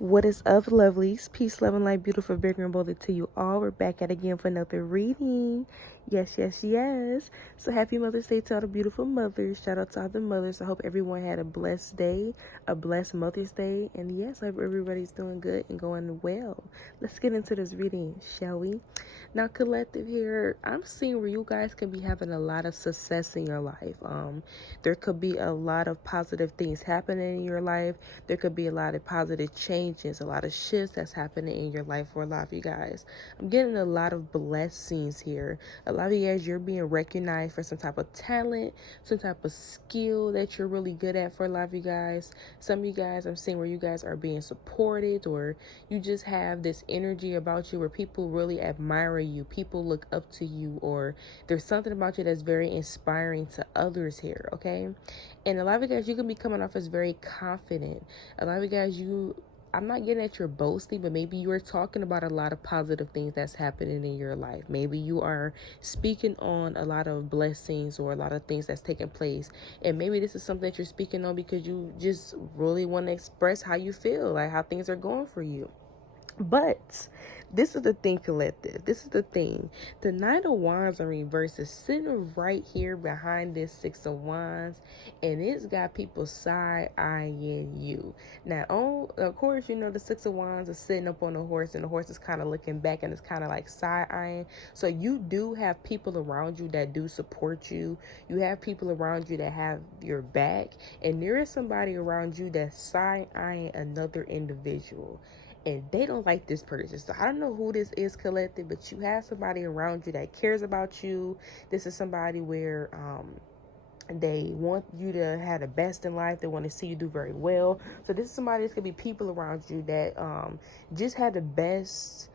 What is up, lovelies? Peace, love, and light, beautiful, big and bolded to you all. We're back at again for another reading. Yes, yes, yes. So happy Mother's Day to all the beautiful mothers. Shout out to all the mothers. I hope everyone had a blessed day, a blessed Mother's Day. And yes, I hope everybody's doing good and going well. Let's get into this reading, shall we? Now, collective here, I'm seeing where you guys can be having a lot of success in your life. There could be a lot of positive things happening in your life. There could be a lot of positive changes, a lot of shifts that's happening in your life for a lot of you guys. I'm getting a lot of blessings here. A lot of you guys, you're being recognized for some type of talent, some type of skill that you're really good at for a lot of you guys. Some of you guys, I'm seeing where you guys are being supported, or you just have this energy about you where people really admire you, people look up to you, or there's something about you that's very inspiring to others here, okay? And a lot of you guys, you can be coming off as very confident. A lot of you guys, I'm not getting at your boasting, but maybe you are talking about a lot of positive things that's happening in your life. Maybe you are speaking on a lot of blessings or a lot of things that's taking place. And maybe this is something that you're speaking on because you just really want to express how you feel, like how things are going for you. But this is the thing, collective. This is the thing. The Knight of Wands in reverse is sitting right here behind this Six of Wands, and it's got people side-eyeing you. Now, of course, you know the Six of Wands is sitting up on the horse, and the horse is kind of looking back, and it's kind of like side-eyeing. So you do have people around you that do support you. You have people around you that have your back, and there is somebody around you that's side-eyeing another individual. And they don't like this person. So I don't know who this is, collective, but you have somebody around you that cares about you. This is somebody where they want you to have the best in life. They want to see you do very well. So this is somebody, this could be people around you that just had the best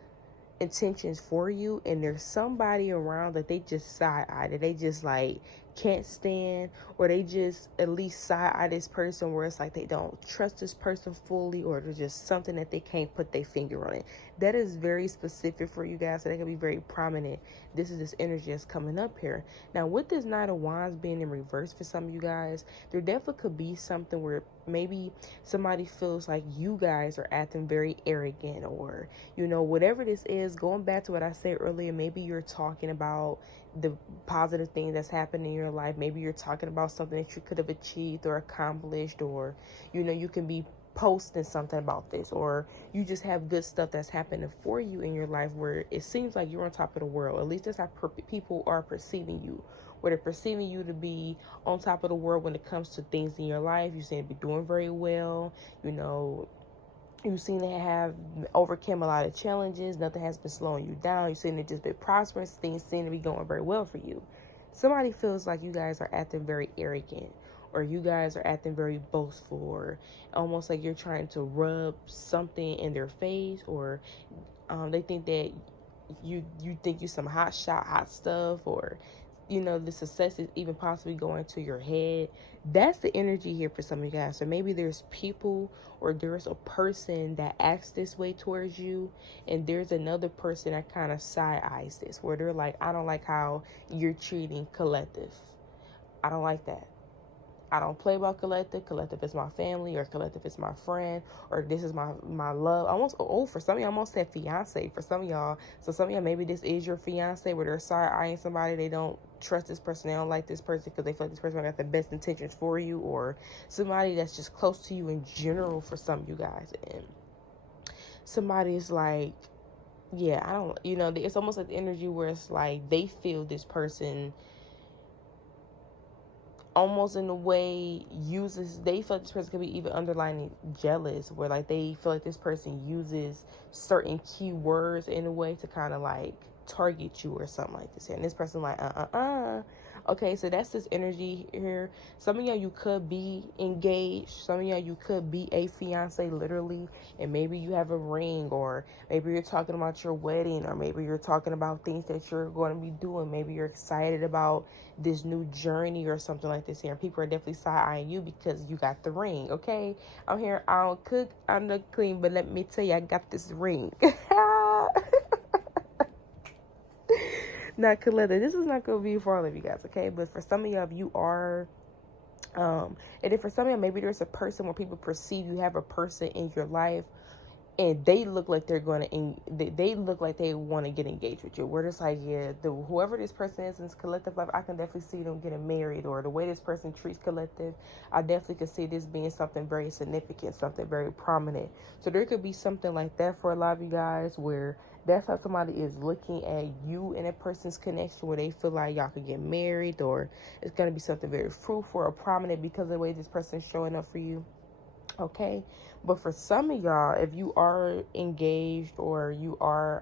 intentions for you, and there's somebody around that they just side-eye, that they just like can't stand, or they just at least side-eye this person where it's like they don't trust this person fully, or there's just something that they can't put their finger on it. That is very specific for you guys, so that can be very prominent. This is this energy that's coming up here. Now with this Knight of Wands being in reverse for some of you guys, there definitely could be something where maybe somebody feels like you guys are acting very arrogant, or you know, whatever this is, going back to what I said earlier, maybe you're talking about the positive thing that's happening in your life. Maybe you're talking about something that you could have achieved or accomplished, or you know, you can be posting something about this, or you just have good stuff that's happening for you in your life where it seems like you're on top of the world. At least that's how people are perceiving you, where they're perceiving you to be on top of the world when it comes to things in your life. You seem to be doing very well. You know, you seem to have overcome a lot of challenges. Nothing has been slowing you down. You seem to just be prosperous. Things seem to be going very well for you. Somebody feels like you guys are acting very arrogant, or you guys are acting very boastful, or almost like you're trying to rub something in their face, or they think that you think you some hot stuff, or you know, the success is even possibly going to your head. That's the energy here for some of you guys. So maybe there's people, or there's a person that acts this way towards you, and there's another person that kind of side eyes this, where they're like, I don't like how you're treating collective. I don't like that. I don't play about collective. Collective is my family, or collective is my friend, or this is my love. For some of y'all, I almost said fiance for some of y'all. So some of y'all, maybe this is your fiance, where they're side-eyeing somebody. They don't trust this person. They don't like this person because they feel like this person got the best intentions for you, or somebody that's just close to you in general for some of you guys. And somebody's like, yeah, I don't, you know, it's almost like the energy where it's like they feel this person almost in a way they feel like this person could be even underlining jealous, where like they feel like this person uses certain keywords in a way to kind of like target you or something like this. And this person like, okay, so that's this energy here. Some of y'all, you could be engaged. Some of y'all, you could be a fiance literally, and maybe you have a ring, or maybe you're talking about your wedding, or maybe you're talking about things that you're going to be doing. Maybe you're excited about this new journey or something like this here, and people are definitely side-eyeing you because you got the ring. Okay, I'm here, I don't cook, I'm not clean, but let me tell you, I got this ring. Not Coletta, this is not going to be for all of you guys, okay? But for some of y'all, you are, and then for some of y'all, maybe there's a person where people perceive you have a person in your life and they look like they're going to, they look like they want to get engaged with you. Where it's like, yeah, whoever this person is in this collective life, I can definitely see them getting married, or the way this person treats collective, I definitely could see this being something very significant, something very prominent. So there could be something like that for a lot of you guys, where that's how somebody is looking at you and a person's connection, where they feel like y'all could get married, or it's going to be something very fruitful or prominent because of the way this person is showing up for you. Okay, but for some of y'all, if you are engaged, or you are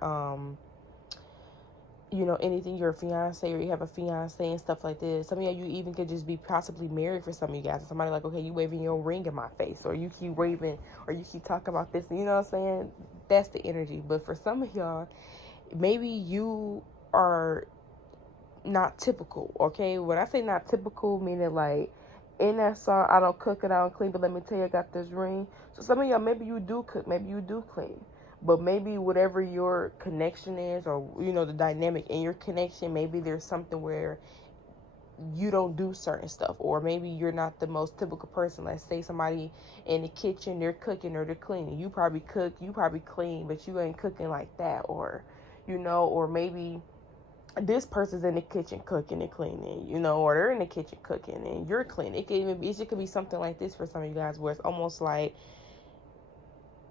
you know, anything, you're a fiance or you have a fiance and stuff like this, some of y'all, you even could just be possibly married for some of you guys. Somebody like, okay, you waving your ring in my face, or you keep waving, or you keep talking about this, you know what I'm saying? That's the energy. But for some of y'all, maybe you are not typical. Okay, when I say not typical, meaning like in that song, I don't cook and I don't clean, but let me tell you, I got this ring. So some of y'all, maybe you do cook, maybe you do clean, but maybe whatever your connection is, or you know, the dynamic in your connection, maybe there's something where you don't do certain stuff, or maybe you're not the most typical person. Let's say somebody in the kitchen, they're cooking or they're cleaning. You probably cook, you probably clean, but you ain't cooking like that. Or you know, or maybe this person's in the kitchen cooking and cleaning, you know, or they're in the kitchen cooking and you're cleaning. It could even be, it could be something like this for some of you guys, where it's almost like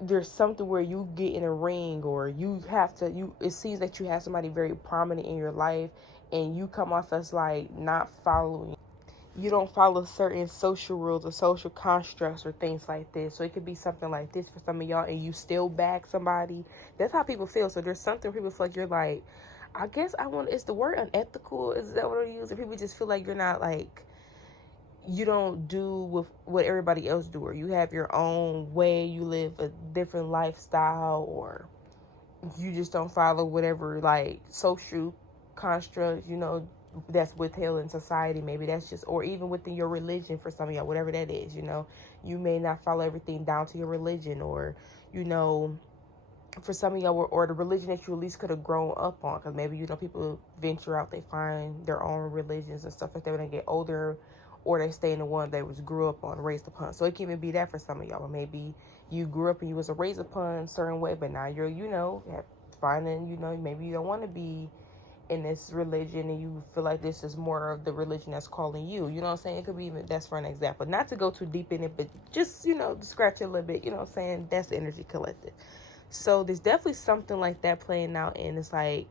there's something where you get in a ring, or you have to, it seems that you have somebody very prominent in your life, and you come off as like not following, you don't follow certain social rules or social constructs or things like this. So it could be something like this for some of y'all, and you still back somebody. That's how people feel. So there's something people feel like you're like, I guess I want, is the word unethical? Is that what I use? If people just feel like you're not like, you don't do with what everybody else do, or you have your own way, you live a different lifestyle, or you just don't follow whatever like social construct, you know, that's withheld in society. Maybe that's just, or even within your religion for some of y'all, whatever that is, you know, you may not follow everything down to your religion, or you know, for some of y'all, or the religion that you at least could have grown up on, because maybe, you know, people venture out, they find their own religions and stuff like that when they get older, or they stay in the one they was grew up on, raised upon. So it can even be that for some of y'all. Or maybe you grew up and you was raised upon a certain way, but now you're, you know, finding, you know, maybe you don't want to be in this religion, and you feel like this is more of the religion that's calling you. You know what I'm saying? It could be even, that's for an example. Not to go too deep in it, but just, you know, scratch it a little bit. You know what I'm saying? That's the energy collected. So there's definitely something like that playing out, and it's like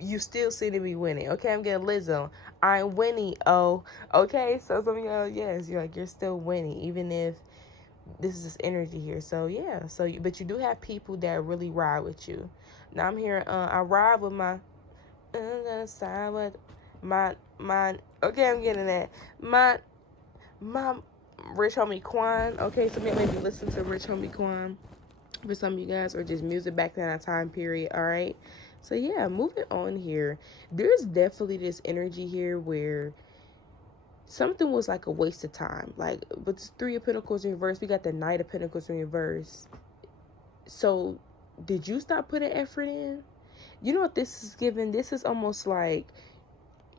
you still seem to be winning. Okay, I'm getting Lizzo. I'm winning. Oh, okay. So some of y'all, yes, you're like, you're still winning, even if this is this energy here. So yeah. So but you do have people that really ride with you. Now I'm here. I ride with my. I'm gonna side with my. Okay, I'm getting that. My rich homie Quan. Okay, so maybe listen to rich homie Quan for some of you guys, or just music back in that time period. All right, so yeah, moving on here, there's definitely this energy here where something was like a waste of time. Like with the Three of Pentacles in reverse, we got the Knight of Pentacles in reverse. So did you stop putting effort in? You know what this is giving? This is almost like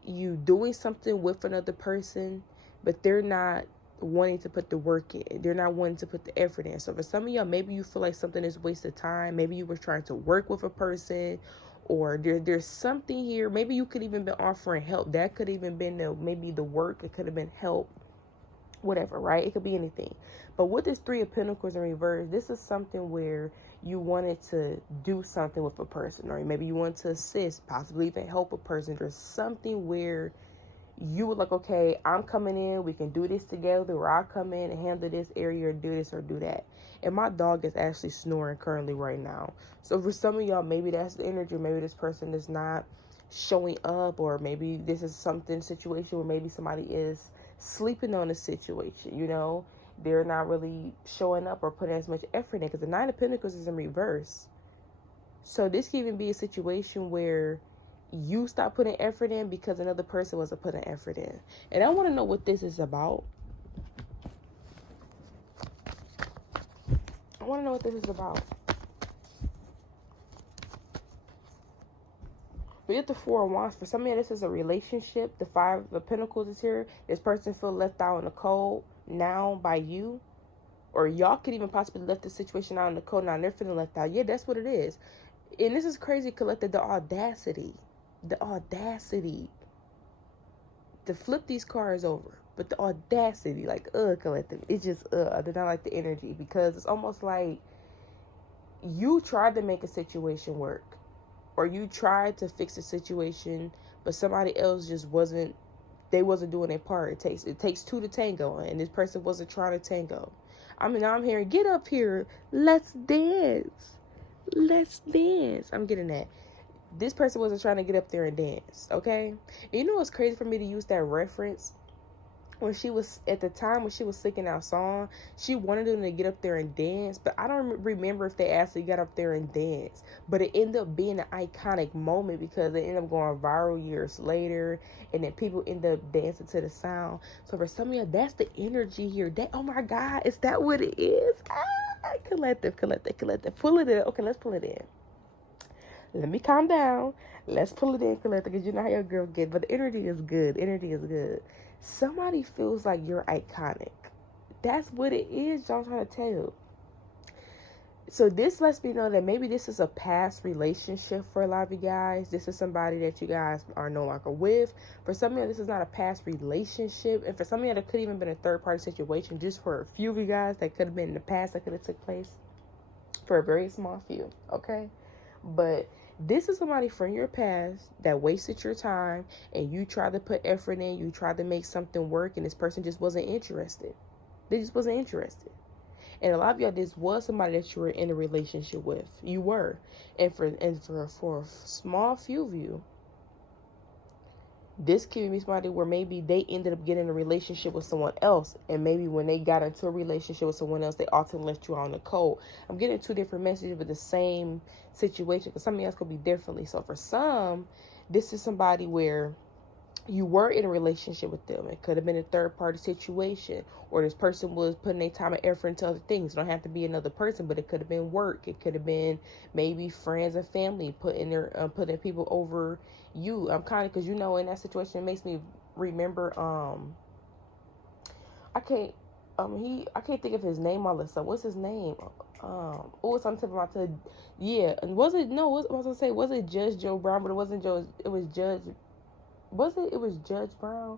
you doing something with another person, but they're not wanting to put the work in. They're not wanting to put the effort in. So for some of y'all, maybe you feel like something is wasted time. Maybe you were trying to work with a person, or there's something here. Maybe you could even been offering help. That could even been maybe the work. It could have been help, whatever, right? It could be anything. But with this Three of Pentacles in reverse, this is something where you wanted to do something with a person, or maybe you want to assist, possibly even help a person. There's something where you were like, okay, I'm coming in, we can do this together, or I'll come in and handle this area, or do this or do that. And my dog is actually snoring currently right now. So for some of y'all, maybe that's the energy. Maybe this person is not showing up, or maybe this is something situation where maybe somebody is sleeping on a situation, you know, they're not really showing up or putting as much effort in, because the Nine of Pentacles is in reverse. So this can even be a situation where you stop putting effort in because another person wasn't putting effort in. And I want to know what this is about. I want to know what this is about. We get the Four of Wands. For some of you, this is a relationship. The Five of Pentacles is here. This person feel left out in the cold now by you. Or y'all could even possibly left the situation out in the cold. Now they're feeling left out. Yeah, that's what it is. And this is crazy, Collective. The audacity to flip these cards over. But the audacity, like, Collective, it's just, I do not like the energy, because it's almost like you tried to make a situation work, or you tried to fix a situation, but somebody else just wasn't doing their part. It takes two to tango, and this person wasn't trying to tango. I mean, I'm hearing, get up here, let's dance. I'm getting that. This person wasn't trying to get up there and dance, okay? And you know what's crazy for me to use that reference? When she was, at the time when she was singing that song, she wanted them to get up there and dance, but I don't remember if they actually got up there and danced. But it ended up being an iconic moment, because it ended up going viral years later, and then people end up dancing to the sound. So for some of you, that's the energy here. That, oh my God, is that what it is? Collective. Pull it in. Okay, let's pull it in. Let me calm down. Let's pull it in, Collective, because you know how your girl get. But the energy is good. Somebody feels like you're iconic. That's what it is, y'all, trying to tell you. So this lets me know that maybe this is a past relationship for a lot of you guys. This is somebody that you guys are no longer with. For some of you, this is not a past relationship. And for some of you, it could even been a third-party situation. Just for a few of you guys, that could have been in the past, that could have took place. For a very small few, okay? But this is somebody from your past that wasted your time, and you tried to put effort in, you tried to make something work, and this person just wasn't interested. They just wasn't interested. And a lot of y'all, this was somebody that you were in a relationship with. You were. And for a small few of you, this could be somebody where maybe they ended up getting a relationship with someone else, and maybe when they got into a relationship with someone else, they often left you out in the cold. I'm getting two different messages with the same situation, because something else could be differently. So for some, this is somebody where you were in a relationship with them. It could have been a third-party situation, or this person was putting their time and effort into other things. It don't have to be another person, but it could have been work. It could have been maybe friends and family putting people over you. I'm kind of, because you know, in that situation, it makes me remember. I can't think of his name all of a sudden. What's his name? It's on the tip of my tongue. Yeah, and was it Judge Joe Brown? But it wasn't Joe. It was Judge. It was Judge Brown?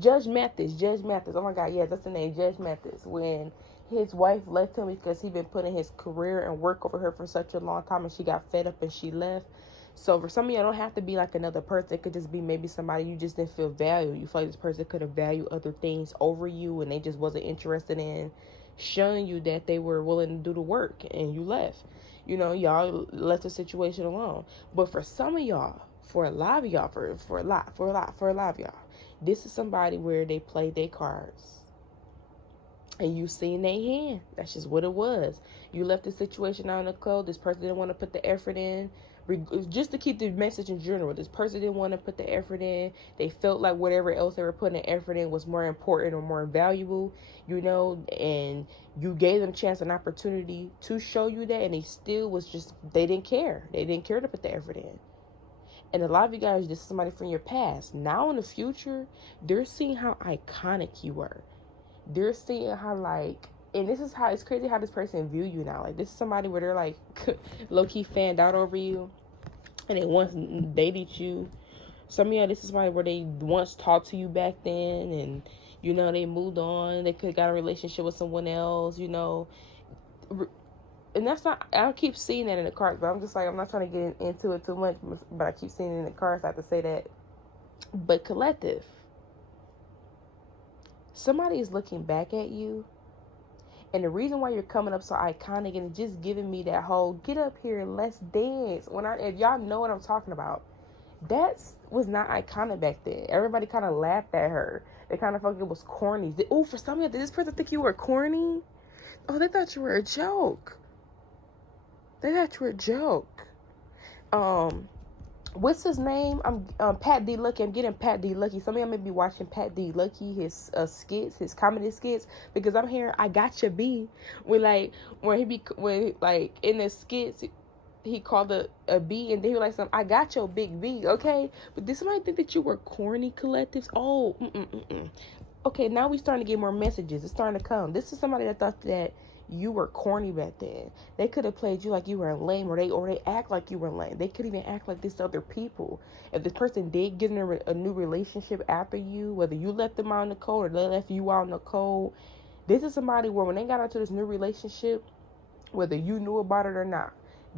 Judge Mathis. Oh my God, yes, that's the name, Judge Mathis. When his wife left him because he'd been putting his career and work over her for such a long time, and she got fed up and she left. So for some of you, it don't have to be like another person. It could just be maybe somebody you just didn't feel valued. You feel like this person could have valued other things over you, and they just wasn't interested in showing you that they were willing to do the work, and you left. You know, y'all left the situation alone. But for some of y'all, for a lot of y'all, this is somebody where they played their cards, and you seen their hand. That's just what it was. You left the situation out in the cold. This person didn't want to put the effort in. Just to keep the message in general, this person didn't want to put the effort in. They felt like whatever else they were putting the effort in was more important or more valuable, you know, and you gave them a chance, an opportunity to show you that, and they didn't care. They didn't care to put the effort in. And a lot of you guys, this is somebody from your past. Now in the future, they're seeing how iconic you were. They're seeing how, like, and this is how, it's crazy how this person view you now. Like, this is somebody where they're, like, low-key fanned out over you, and they once dated you. Some of y'all, this is somebody where they once talked to you back then, and, you know, they moved on. They could have got a relationship with someone else, you know. And that's not, I keep seeing that in the cards, but I'm just like, I'm not trying to get into it too much, but I keep seeing it in the cards. I have to say that. But collective, somebody is looking back at you, and the reason why you're coming up so iconic and just giving me that whole get up here, let's dance. If y'all know what I'm talking about, that was not iconic back then. Everybody kind of laughed at her. They kind of felt it was corny. Oh, for some of you, did this person think you were corny? Oh, they thought you were a joke. What's his name? I'm Pat D. Lucky. I'm getting Pat D. Lucky. Some of y'all may be watching Pat D. Lucky, his skits, his comedy skits, because I'm hearing I got your B. When in the skits, he called a B, and they were like something, I got your big B, okay? But did somebody think that you were corny, collectives? Oh, Okay, now we starting to get more messages. It's starting to come. This is somebody that thought that you were corny back then. They could have played you like you were lame, or they act like you were lame. They could even act like this to other people. If this person did get in a new relationship after you, whether you left them out in the cold or they left you out in the cold, this is somebody where when they got into this new relationship, whether you knew about it or not,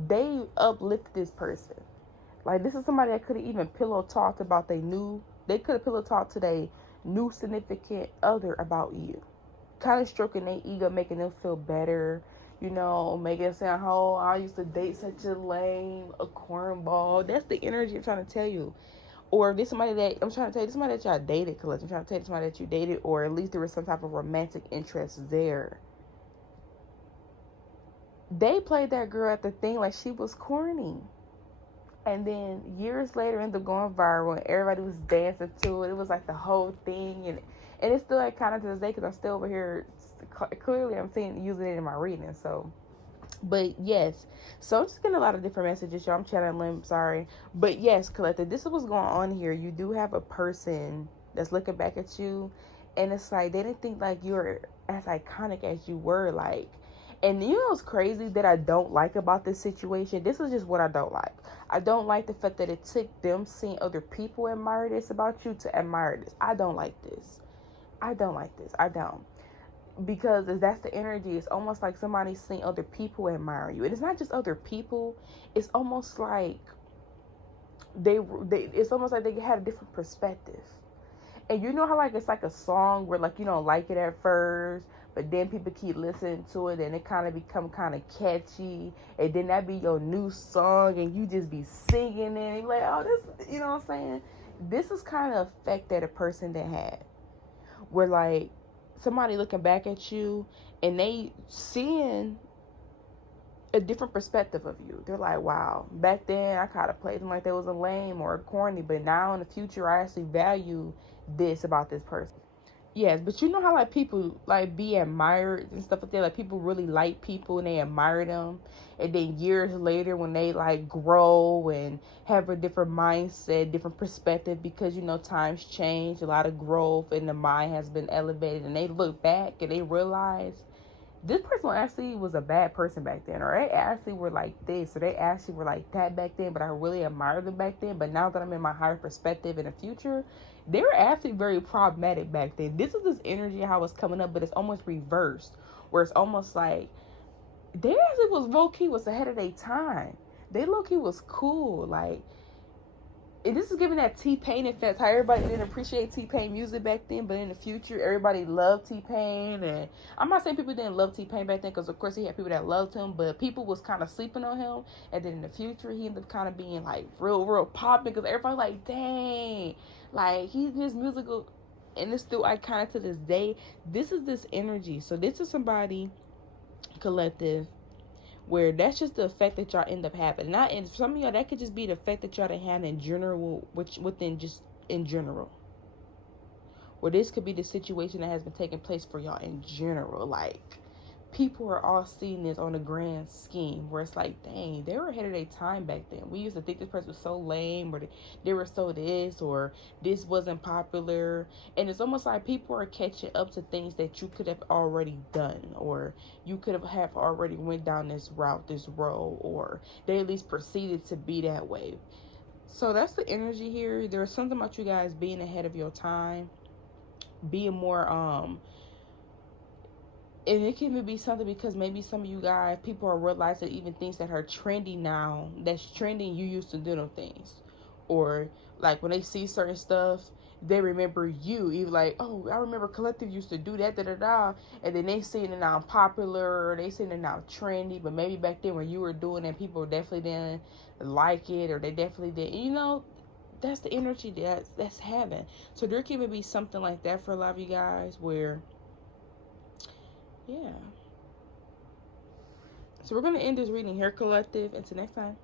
they uplifted this person. Like, this is somebody that could have even pillow talked about they could have pillow talked to their new significant other about you. Kind of stroking their ego, making them feel better, you know, making it sound, oh, I used to date such a lame, a cornball. That's the energy I'm trying to tell you. Or if this somebody that, I'm trying to tell you, this somebody that y'all dated, Colette. I'm trying to tell you somebody that you dated, or at least there was some type of romantic interest there. They played that girl at the thing like she was corny. And then years later, ended up going viral, and everybody was dancing to it. It was like the whole thing, and it's still like kind of to this day, because I'm still over here. Clearly, I'm using it in my reading. So, but yes, so I'm just getting a lot of different messages, y'all. I'm chatting, I'm sorry, but yes, Collective, this is what's going on here. You do have a person that's looking back at you, and it's like they didn't think like you're as iconic as you were, like. And you know what's crazy that I don't like about this situation? This is just what I don't like. I don't like the fact that it took them seeing other people admire this about you to admire this. I don't like this. I don't like this. I don't. Because if that's the energy, it's almost like somebody's seeing other people admire you. And it's not just other people. It's almost like it's almost like they had a different perspective. And you know how like it's like a song where like you don't like it at first, but then people keep listening to it and it kind of become kind of catchy, and then that be your new song and you just be singing it and you're like, oh, this, you know what I'm saying? This is kind of effect that a person that had, where like somebody looking back at you and they seeing a different perspective of you. They're like, wow, back then I kind of played them like they was a lame or a corny, but now in the future I actually value this about this person. Yes, but you know how like people like be admired and stuff like that. Like people really like people and they admire them, and then years later when they like grow and have a different mindset, different perspective, because you know times change, a lot of growth, and the mind has been elevated, and they look back and they realize this person actually was a bad person back then, or they actually were like this, or they actually were like that back then, but I really admired them back then. But now that I'm in my higher perspective in the future, they were actually very problematic back then. This is this energy how it's coming up, but it's almost reversed, where it's almost like they actually was low-key was ahead of their time. They low-key was cool, like. And this is giving that T-Pain effect, how everybody didn't appreciate T-Pain music back then, but in the future, everybody loved T-Pain. And I'm not saying people didn't love T-Pain back then, because of course he had people that loved him, but people was kind of sleeping on him. And then in the future, he ended up kind of being like real popping, because everybody like, dang, like his musical, and it's still iconic to this day. This is this energy. So this is somebody, Collective, where that's just the effect that y'all end up having. Not in some of y'all, that could just be the effect that y'all done had in general, which within just in general. Or this could be the situation that has been taking place for y'all in general. Like people are all seeing this on a grand scheme, where it's like, dang, they were ahead of their time back then. We used to think this person was so lame, or they were so this, or this wasn't popular. And it's almost like people are catching up to things that you could have already done, or you could have already went down this route, this road, or they at least proceeded to be that way. So that's the energy here. There's something about you guys being ahead of your time, being more and it can even be something because maybe some of you guys, people are realizing even things that are trendy now, that's trending, you used to do them things. Or like when they see certain stuff, they remember you. Even like, oh, I remember Collective used to do that, and then they seeing it now popular, or they seeing it now trendy, but maybe back then when you were doing it, people definitely didn't like it, or they definitely didn't, you know. That's the energy that's having. So there can even be something like that for a lot of you guys, where yeah. So we're going to end this reading here, Collective. Until next time.